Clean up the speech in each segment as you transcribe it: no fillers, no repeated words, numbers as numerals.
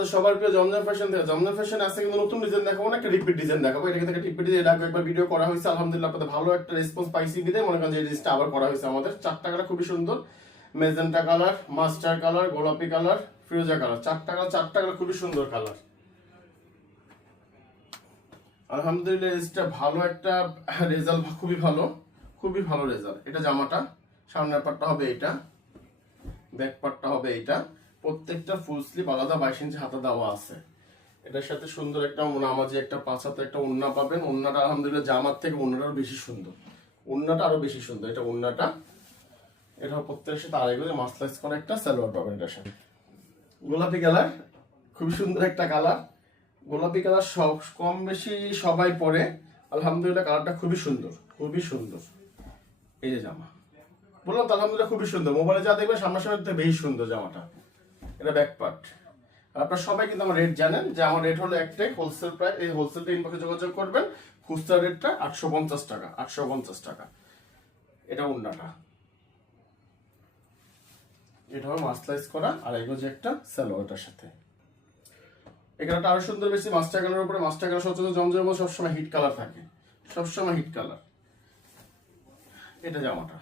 আপনাদের সবার প্রিয় জমজম ফ্যাশন থেকে। জমজম ফ্যাশন আছে কিন্তু নতুন ডিজাইন দেখাবো না, একটা রিপিট ডিজাইন দেখাবো। এটা থেকে রিপিট ডিজাইন এর আগে একবার ভিডিও করা হয়েছে, আলহামদুলিল্লাহ আপনাদের ভালো একটা রেসপন্স পাইছি বিদায় মনে করেন যে এই ডিজাইনটা আবার করা হয়েছে আমাদের। চারটা কালার খুবই সুন্দর, মেজেন্টা কালার, মাস্টার কালার, গোলাপি কালার, ফিরোজা কালার। চারটা কালার খুবই সুন্দর কালার। আলহামদুলিল্লাহ এটা ভালো একটা রেজাল্ট, খুবই ভালো রেজাল্ট। এটা জামাটা, সামনের পাটটা হবে এটা, ব্যাক পার্টটা হবে এইটা। প্রত্যেকটা ফুল স্লিভ আলাদা 22 ইঞ্চি হাতা দেওয়া আছে। এটার সাথে সুন্দর একটা নামাজি একটা পাঁচ হাতে একটা ওড়না পাবেন। ওড়নাটা আলহামদুলিল্লাহ জামার থেকে ওড়নাটা আরো বেশি সুন্দর, ওড়নাটা আরো বেশি সুন্দর। এটা ওড়নাটা, এটা প্রত্যেকের সাথে আরেকগুলো মাসলাইজ করা একটা সালোয়ার পাবেন এটার সাথে। গোলাপি কালার, খুবই সুন্দর একটা কালার। গোলাপি কালার সব কম বেশি সবাই পরে, আলহামদুলিল্লাহ কালারটা খুবই সুন্দর। এই যে জামা বললাম তো আলহামদুলিল্লাহ খুবই সুন্দর। মোবাইলে যা দেখবেন সামনাসামনি বেশি সুন্দর জামাটা। এটা ব্যাক পার্ট। আপনারা সবাই কিন্তু আমার রেট জানেন যে আমার রেট হলো একটাই হোলসেল প্রাইস। এই হোলসেলটা ইনবক্সে যোগাযোগ করবেন। খুচরা রেটটা 850 টাকা, 850 টাকা। এটা ওড়নাটা, এটা হবে মাসলাইজ করা আর এগুলো যে একটা সালোয়ারটার সাথে। এখানে আরো সুন্দর বেশি মাস্টার কালারের উপরে, মাস্টার কালার সচরাচর জমজমের মধ্যে সবসময় হিট কালার থাকে, সবসময় হিট কালার। এটা জামাটা,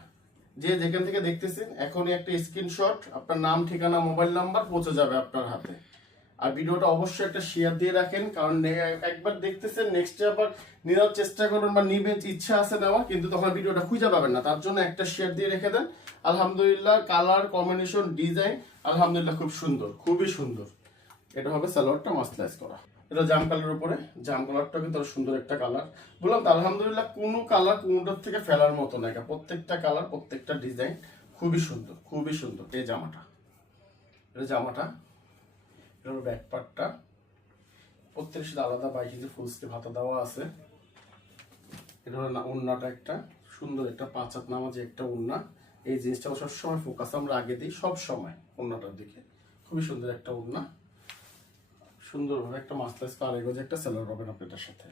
যে যেখান থেকে দেখতেছেন এখনই একটা স্ক্রিনশট, আপনার নাম, ঠিকানা, মোবাইল নাম্বার পৌঁছে যাবে আপনার হাতে। আর ভিডিওটা অবশ্যই একটা শেয়ার দিয়ে রাখেন, কারণ একবার দেখতেছেন নেক্সট আবার নেওয়ার চেষ্টা করবেন বা নিবে ইচ্ছা আছে নেওয়া, কিন্তু তখন ভিডিওটা খুঁজে পাবেন না। তার জন্য একটা শেয়ার দিয়ে রেখে দেন। আলহামদুলিল্লাহ কালার কম্বিনেশন ডিজাইন আলহামদুলিল্লাহ খুব সুন্দর, খুবই সুন্দর। এটা হবে সালোয়ারটা মাসলাইজ করা। এটা জাম কালারের উপরে, জাম কালারটা কিন্তু সুন্দর একটা কালার। বললাম তো আলহামদুলিল্লাহ কোনো কালার কোনোটার থেকে ফেলার মতো না। প্রত্যেকটা কালার, প্রত্যেকটা ডিজাইন খুবই সুন্দর, খুবই সুন্দর। এই জামাটা, এটা জামাটা, এটা ব্যাক পার্টটা। প্রত্যেকের সাথে আলাদা 22 ইঞ্চি ফুল স্লিভ হাতা দেওয়া আছে। এটা হলো ওড়নাটা, একটা সুন্দর একটা 5 হাত নামাজি একটা ওড়না। এই জিনিসটা সবসময় ফোকাস আমরা আগে দিই, সব সময় ওড়নাটার দিকে। খুবই সুন্দর একটা ওড়না, সুন্দরভাবে একটা মাসলাইজ করা, এগোছে একটা সালোয়ার পাবেন আপনাদের সাথে।